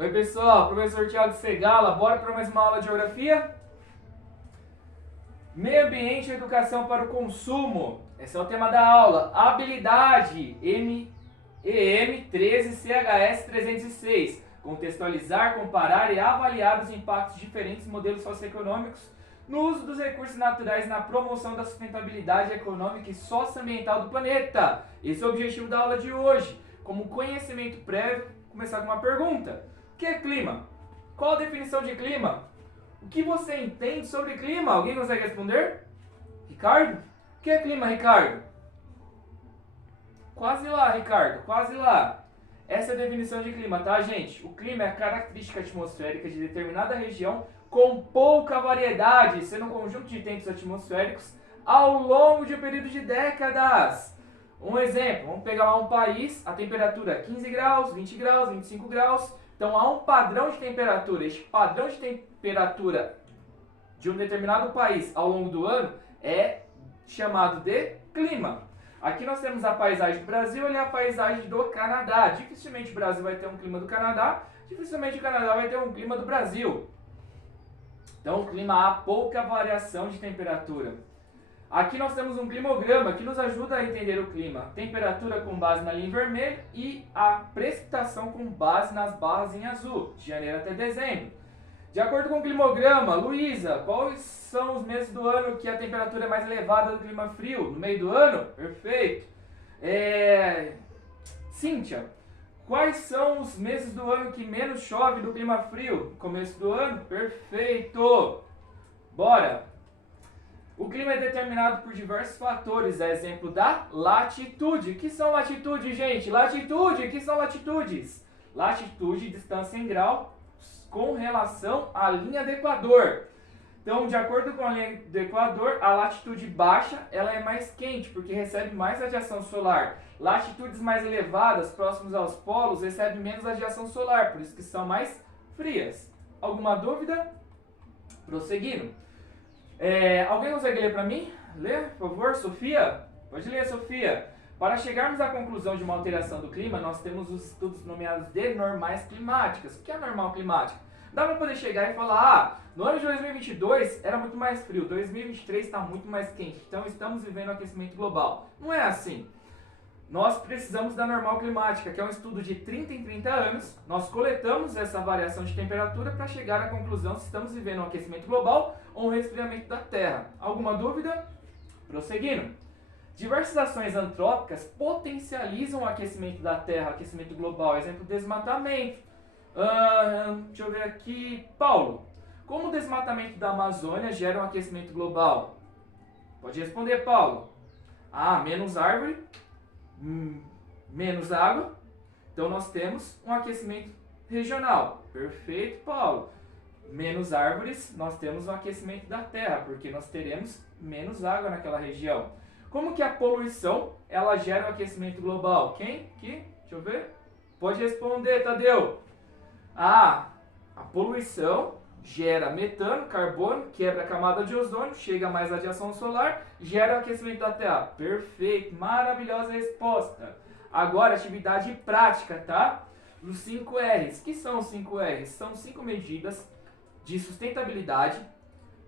Oi pessoal, professor Thiago Segala, bora para mais uma aula de geografia? Meio ambiente e educação para o consumo, esse é o tema da aula. Habilidade EM 13 CHS 306, contextualizar, comparar e avaliar os impactos de diferentes modelos socioeconômicos no uso dos recursos naturais na promoção da sustentabilidade econômica e socioambiental do planeta. Esse é o objetivo da aula de hoje. Como conhecimento prévio, começar com uma pergunta. O que é clima? Qual a definição de clima? O que você entende sobre clima? Alguém consegue responder? Ricardo? O que é clima, Ricardo? Quase lá, Ricardo, quase lá. Essa é a definição de clima, tá, gente? O clima é a característica atmosférica de determinada região com pouca variedade, sendo um conjunto de tempos atmosféricos ao longo de um período de décadas. Um exemplo, vamos pegar lá um país, a temperatura é 15 graus, 20 graus, 25 graus. Então há um padrão de temperatura. Este padrão de temperatura de um determinado país ao longo do ano é chamado de clima. Aqui nós temos a paisagem do Brasil e a paisagem do Canadá. Dificilmente o Brasil vai ter um clima do Canadá, dificilmente o Canadá vai ter um clima do Brasil. Então o clima há pouca variação de temperatura. Aqui nós temos um climograma que nos ajuda a entender o clima. Temperatura com base na linha em vermelho e a precipitação com base nas barras em azul, de janeiro até dezembro. De acordo com o climograma, Luísa, quais são os meses do ano que a temperatura é mais elevada do clima frio? No meio do ano? Perfeito. Cíntia, quais são os meses do ano que menos chove do clima frio? Começo do ano? Perfeito. Bora. O clima é determinado por diversos fatores, é exemplo da latitude. O que são latitude, gente? Latitude, o que são latitudes? Latitude, distância em grau com relação à linha do Equador. Então, de acordo com a linha do Equador, a latitude baixa ela é mais quente, porque recebe mais radiação solar. Latitudes mais elevadas, próximas aos polos, recebem menos radiação solar, por isso que são mais frias. Alguma dúvida? Prosseguindo. Alguém consegue ler para mim? Lê, por favor, Sofia? Pode ler, Sofia. Para chegarmos à conclusão de uma alteração do clima, nós temos os estudos nomeados de normais climáticas. O que é normal climática? Dá para poder chegar e falar, no ano de 2022 era muito mais frio, 2023 está muito mais quente, então estamos vivendo aquecimento global. Não é assim. Nós precisamos da normal climática, que é um estudo de 30 em 30 anos. Nós coletamos essa variação de temperatura para chegar à conclusão se estamos vivendo um aquecimento global ou um resfriamento da Terra. Alguma dúvida? Prosseguindo. Diversas ações antrópicas potencializam o aquecimento da Terra, aquecimento global. Exemplo, desmatamento. Deixa eu ver aqui. Paulo, como o desmatamento da Amazônia gera um aquecimento global? Pode responder, Paulo. Menos árvore. Menos água, então nós temos um aquecimento regional. Perfeito, Paulo. Menos árvores, nós temos um aquecimento da Terra, porque nós teremos menos água naquela região. Como que a poluição, ela gera um aquecimento global? Quem? Deixa eu ver. Pode responder, Tadeu. A poluição gera metano, carbono, quebra a camada de ozônio, chega a mais radiação solar, gera o aquecimento da Terra. Perfeito, maravilhosa resposta. Agora, atividade prática, tá? Os 5 R's. O que são os 5 R's? São 5 medidas de sustentabilidade,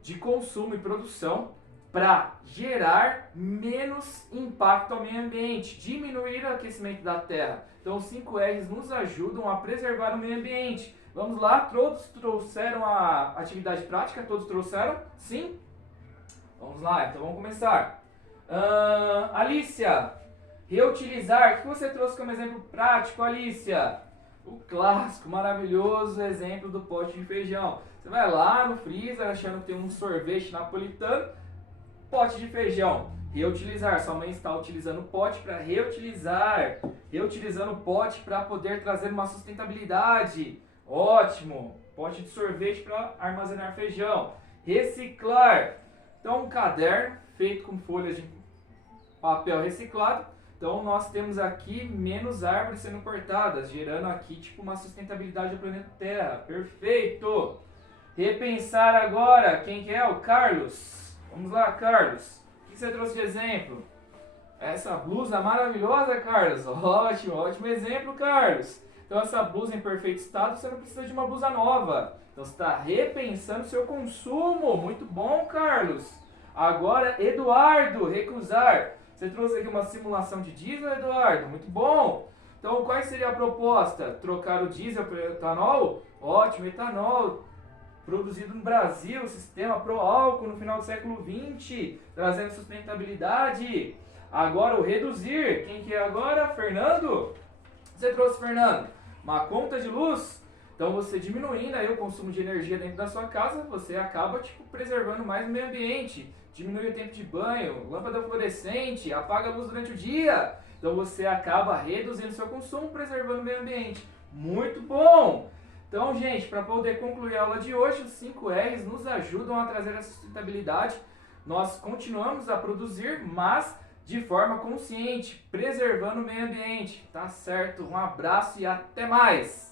de consumo e produção para gerar menos impacto ao meio ambiente, diminuir o aquecimento da Terra. Então, os 5 R's nos ajudam a preservar o meio ambiente. Vamos lá, todos trouxeram a atividade prática? Todos trouxeram? Sim? Vamos lá, então vamos começar. Alicia, reutilizar. O que você trouxe como exemplo prático, Alicia? O clássico, maravilhoso exemplo do pote de feijão. Você vai lá no freezer achando que tem um sorvete napolitano, pote de feijão. Reutilizar, sua mãe está utilizando o pote para reutilizar. Reutilizando o pote para poder trazer uma sustentabilidade. Ótimo! Pote de sorvete para armazenar feijão. Reciclar. Então, um caderno feito com folhas de papel reciclado. Então, nós temos aqui menos árvores sendo cortadas, gerando aqui tipo uma sustentabilidade do planeta Terra. Perfeito! Repensar agora. Quem que é? O Carlos. Vamos lá, Carlos. O que você trouxe de exemplo? Essa blusa maravilhosa, Carlos. Ótimo, ótimo exemplo, Carlos. Então essa blusa em perfeito estado, você não precisa de uma blusa nova. Então você está repensando seu consumo. Muito bom, Carlos. Agora, Eduardo, recusar. Você trouxe aqui uma simulação de diesel, Eduardo? Muito bom. Então, qual seria a proposta? Trocar o diesel por etanol? Ótimo, etanol produzido no Brasil, sistema pró-álcool no final do século XX, trazendo sustentabilidade. Agora, o reduzir. Quem que é agora? Fernando? Você trouxe, Fernando, uma conta de luz. Então, você diminuindo aí o consumo de energia dentro da sua casa, você acaba preservando mais o meio ambiente. Diminui o tempo de banho, lâmpada fluorescente, apaga a luz durante o dia. Então você acaba reduzindo seu consumo, preservando o meio ambiente. Muito bom! Então, gente, para poder concluir a aula de hoje, os 5 R's nos ajudam a trazer a sustentabilidade. Nós continuamos a produzir, mas de forma consciente, preservando o meio ambiente. Tá certo? Um abraço e até mais!